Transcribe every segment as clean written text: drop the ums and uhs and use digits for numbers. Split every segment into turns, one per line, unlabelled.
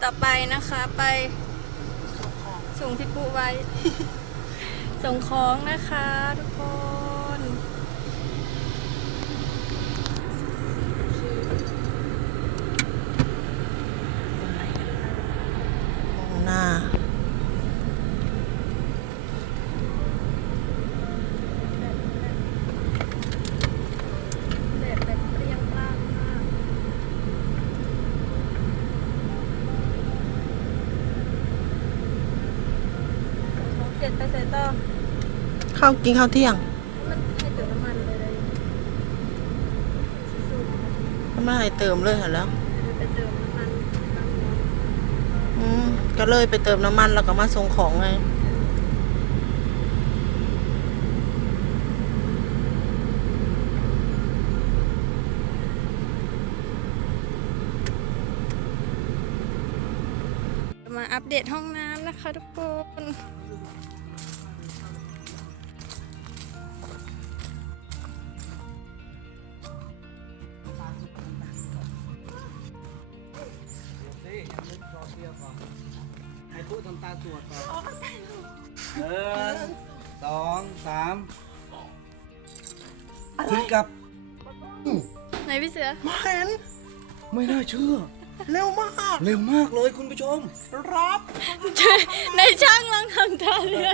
ต่อไปนะคะไปส่งพี่ปุ๊ไว้ ส่งของนะคะทุกคน
มองหน้า
แบบเปรี้ยงปร้างมากของเสร็จไปเสร็จต่อ
ข้าวกินข้าวเที่ยง
มันให้เติมน้ำมันเลยสู้
ก็ไม่ให้เติมเลยเหรอแล้ว
ๆไปเติมน้ำมันบางคน
ก็เลยไปเติมน้ำมันแล้วก็มาส่งของไง
มาอัปเดตห้องน้ำนะคะทุกคน
ให้พูดทำตาสวดก่อน1 2 3ถึงกับ
ไหนพี่เสือ
มาเห็น
ไม่น่าเชื่อ
เร็วมาก
เร็วมากเลยคุณผู้ชม
รับ
ในช่างลังทำตาเลือก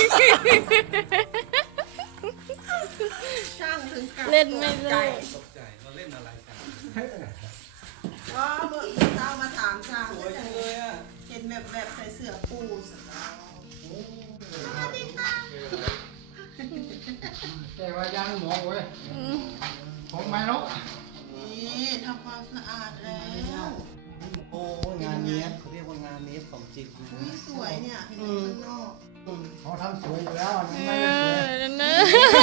ช่างถึงกับ
เล่นไม่เลิก
ตกใจเราเล่นอะไรกัน
ว่าเมื่อเช้ามาถามช่าง
สวยจังเลยอ่ะ
เห็นแบบใส่เสื้อปูสาว
แต่ว่ายังหมองเว้ยของไม่รู้
นี่ทำความสะอาดแล้ว
โอ้งานเนี้ยเขาเรียกว่างานเนี้ยของจริงนะ
นี่สวยเนี่ยเห็นไหมข้างนอก
เขาทำสวยอยู่แล้ว
เอ
ไม่ได้สวย
อนั่นนะ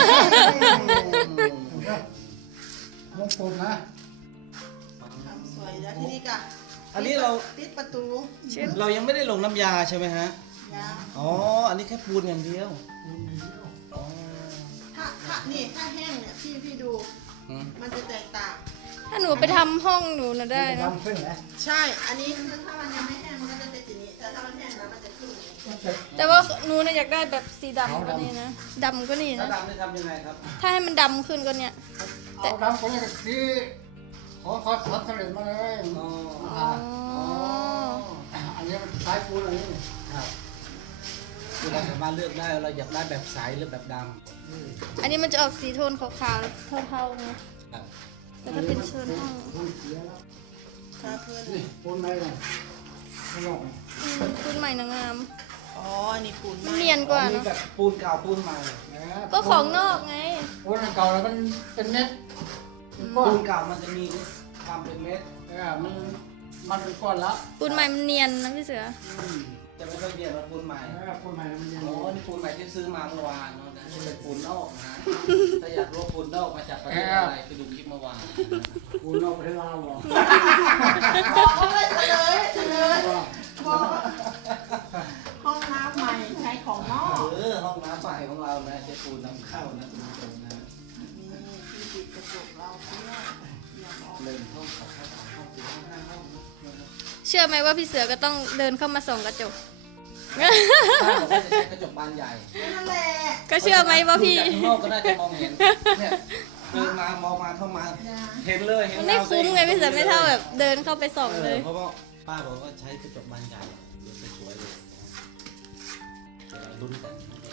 วงกลมนะ
ทำสวยแล้วที่นี่กะ
อันนี้เรา
ปิดประตู
เรายังไม่ได้ลงน้ำยาใช่ไหมฮะ
ยาง
อ๋ออันนี้แค่ปูนอย่างเดียวอ๋อ
ถ้านี่ถ้าแห้งเนี่ยพี่ดู
อืม
มันจะแตกต่าง
ถ้าหนูไปทำห้องหนูนะได้นะ
ทำขึ้นนะ
ใช่ อันนี้ถ้ามันยังไม่แห้งมันก็จะเป็นอย่างนี้ แต่ถ้ามันแห้งแล้วมันจะขึ้นอย่างนี้
แต่ว่าหนูเนี่ยอยากได้แบบสีดำก็นี่นะดำก็นี่
ถ้า
นะ
ดำได้ทำยังไงครับ
ถ้าให้มันดำขึ้นก็เนี่ย
เอาดำคนนี้ก็ซื้อเขาทำสำเร็จมาเลย
อ๋อ
อ๋อ
อันนี้มันสายปูนอะไรนี่
ครับคือเราสามารถเลือกได้ว่าเราอยากได้แบบใสหรือแบบด
อันนี้มันจะออกสีโทนขาวๆเทาๆไง
ำครับ
แต่ถ้าเป็นโซนห้อง
ปูนเสียแล้ว
ถ้าเพื่อน
นี่ปูนไม่เลยไม่ลอก
คุณใหม่นางงาม
อ๋อ อันนี้ปูน
มันเนียนกว่า
มี
เนาะ
แบบปูนเก่าปูนใหม่
ก็ของนอกไง
ปูนเก่าแล้วมันเป็นเม็ดก้อ
ปู
น
นเก่ามันจะมีความเป็นเม็ด
มันเป็นก้อนละ
ปูนใหม่มันเนียนนะพี่เสือ
จะไม่ค่อยเรียกว่าปูนใหม่
ปูนใหม่มันยัง
อ๋อนี่ปูนใหม่ที่ซื้อมาเมื่อวานเนาะนะนี่เป็นปูนนอกนะถ้าอยากรู้ว่าปูนนอกมาจากประเทศอะไรไปดูคลิปเมื่อวาน
ปูนนอกประเทศลาวเหรอ
บอกเขาเลยเฉลยบอกว่าห้องน้ำใหม่ใช้ของนอก
ห้องน้ำใหม่ของเรานะใช้ปูนนำเข้านะคุณผู้ชมนะ
นี่ที่ติดกระจกเราเพื่ออย่าออก
เริ่มห้องสองห้องสามห้องสี่ห้องห้าห้อง
เชื่อไหมว่าพี่เสือก็ต้องเดินเข้ามาส่องกระจก
ถ้าบอกว่าจะใช้กระจกบานใหญ่
นั่นแหละ
ก็เชื่อไหมว่าพี่
ดูจากข้างนอกก็น่าจะมองเห็นเนี่ยเดินมามองมาเข้ามาเห็นเลยเห็น
มันไม่คุ้มไงพี่เสือไม่เท่าแบบเดินเข้าไปส่องเลย
เพราะว่าป้าบอกว่าใช้กระจกบานใหญ่เดี๋ยวสวยๆเลยเดี๋ยวเราลุ้นกัน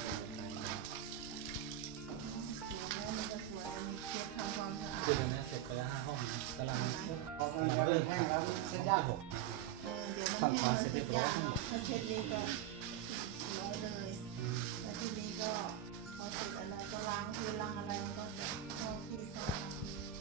มันจะสวยมันเช็ดทำความสะอาด
คือนะเสร็จไปแล้ว5 ห้องนะกำลัง
ออกมาเริ่มแห้งแล้วเส้นยาก
6
เดี๋ยวมันแห้งมันจะยากถ้าเช็ดนี้ก็ร้อยเลยแต่ที่นี้ก็พอเสร็จอะไรก็ล้างพื้นล้างอะไรมันก็จะเข้าที่เข้าทาง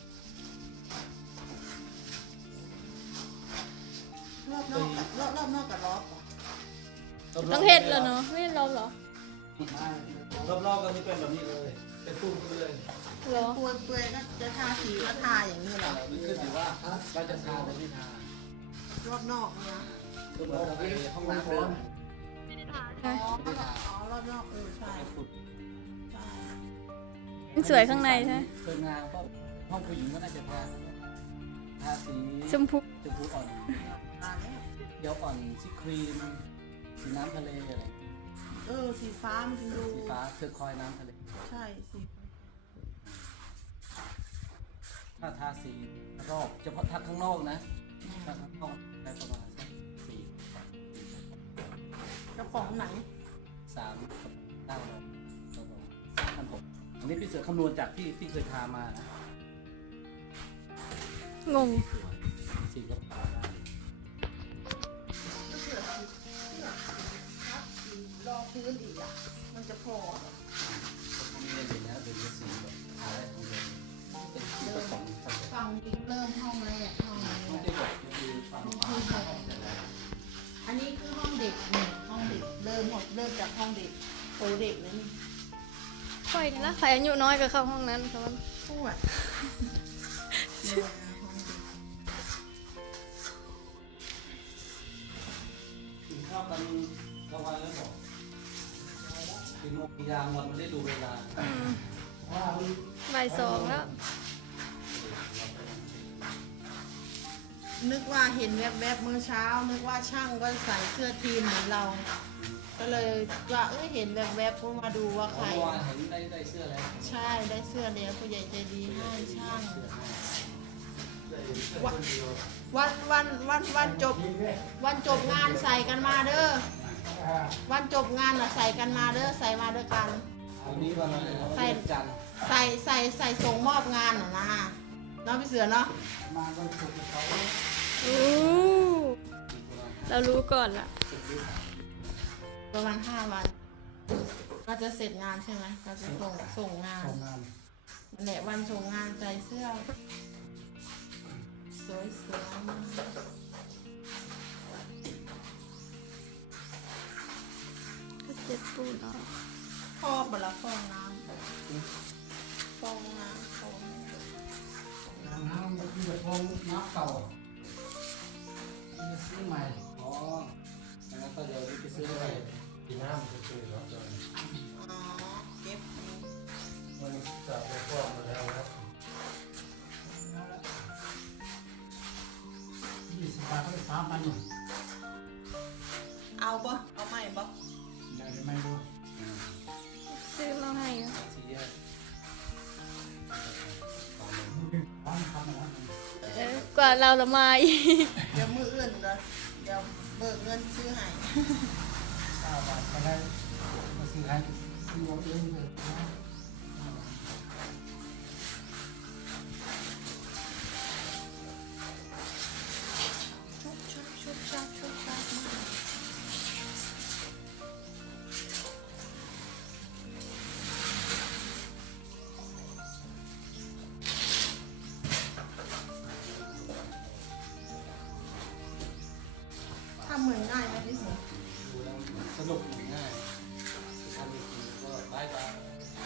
รอบนอกกับรอบนอกกับรอบก่อน
ต้องเห็ดแล้วเนาะไม่ลองเหรอ
รอบๆก็จะเป็นแบบนี้เลยเป็นตู้ไปเลย
เหรอ
ปวยเปื่อยก็จะทาสีก็ทาอย่างนี้เหรอ
มันขึ้นอยู่ว่าเราจะทาหรือไม่ทาร
อบนอกเนี่ย
คือเหมือนเราไปห้องน้ำเดิม
อ๋อรอบนอกใช่ใช่
มันสวยข้างในใช่ไหม
เคยงานก็ห้องผู้หญิงก็น่าจะทาสี
ชมพู
ชมพูอ่อน
ทาแล้ว
เดี๋ยวอ่อนสีครีมสีน้ำทะเลอะไร
สีฟ้ามันจะดู
สีฟ้าเธอคอยน้ำทะเล
ใช่สี
ถ้าทาสีรอบเฉพาะทักข้างนอกนะทักข้างนอกได้ประมาณสักสี่
กระป๋องไหน
3 ตั้งเรา3,600อันนี้พี่เสือคำนวณจากที่เคยทามานะ
งง
สวยสีก็ทาได้
ก็เสือสีครับสีรองพื้นอีกอ่ะมันจะพอ
ผมเรียนอย่างนี้เป็นสีแบบทาได้ทั้งเลยเป็นสีผสมผสม
ฟังกิ๊กเริ่มห้องแรกห้องแร
ห้อง
ก
ที่บอกคือฝั่งขวาห้องเสร็จแล้ว
อันนี้คือห้องเด็กนี่ห้องเด็กเริ่มจากห้องเด็กโตเด็กนะนี่
ค่อยนี่ละใครอายุน้อยก็เข้าห้องนั้นเพราะว่า
พูดเนี่ยห้องเด็ก
กินข้าวกันกลางวันแล้วบอกกินโมกินยางวันไม่ได้ดูเวลา
ว่า
บ่าย 2แล้ว
นึกว่าเห็นแวบๆเมื่อเช้า นึกว่าช่างก็ใส่เสื้อทีมเหมือนเรา ก็เลยว่าเห็นแวบๆก็มาดูว่าใคร
เมื่อวานเห็นได้เสื้อแล้ว
ใช่ได้เสื้อแล้วผู้ใหญ่ใจดีให้ช่าง
เสื้อให้
วันจบ วันจบงานใส่กันมาเด้อวันจบงานน่ะใส่กันมาเด้อใส่มาด้วยกัน
วันนี้วันอะไรนะวันจันทร์
ใส่ส่งมอบงานน่ะนะเนาะพี่เสือเนาะ
มาวันศุกร์เขา
อู้เรารู้ก่อนละ
ประมาณ5 วันเราจะเสร็จงานใช่ไหมเราจะส่งงาน
ทำงาน
นั่นแหละวันส่งงานใส่เสื้อสวยๆมาก
ก็เจ็ดปูเนาะ
พ่อบละฟองน้ำฟองน้ำฟอง
น้ำมันคือแบบฟองน้ำเก่าจะซื้อใหม่
อ๋องั้นก็เดี๋ยวไปซื้ออะไร
กินน้ำก็คือเนาะ
อ๋อเก็บ
มันจะไปฟอกมาแล้วครับ
20 บาทก็3,000อยู่
เอาปะเอาใหม่ปะ
ได้ไม่รู้
ซื้อมาให้อะ
สีแยก
ทำนะ
กว่าเราละมาอีก
เดี๋ยวมืออื่นเดี๋ยวเบิกเงินซื้อให้
9 บาทก็ได้มาซื้อให้ซื้อเอาเองเลย
ชุบชับมากทำเหมือนง่ายไหมพี่สิงห์
ดูแล้วสนุกง่ายทำจริงๆก็บายบาย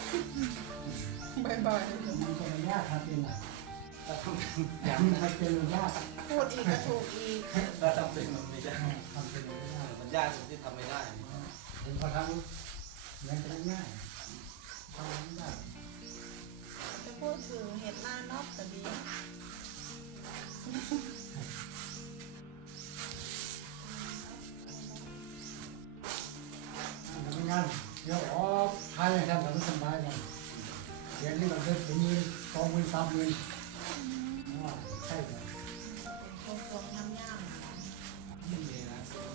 บ่อย
มันก็ไม่ยากทำเป็นอ่ะ
ถ้าทำ
อยากทำเป็นมันยาก
ๆพูดอีกก็ถูกอีก
ถ้าทำเป็นมันไม่ได้
ทำเป็นไม่ยาก
มันยากตรงที่ทำไม่ได้
เห็นเขาทำมันจะง่ายทำไม่ได้
จะพูดถึงเห็ดหน้านอกแต่ดี
ทำไม่ง่ายเดี๋ยวอ๋อทายอย่างนั้นมันสบายเลยเดี๋ยวนี้มันจะเป็น20,000 30,000ใช่ไหม
โค้งๆย่ำ
ไม่มีนะ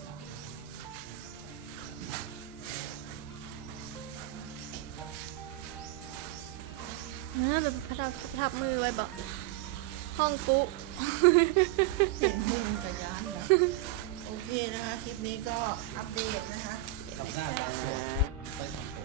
แบบพับมือไว้บอกห้องปุ๊
ๆเห็นมุมกับยานแล้วโอเคนะคะ คลิปนี้ก็อัปเดตนะคะ
กับหน้าตาไปทำผม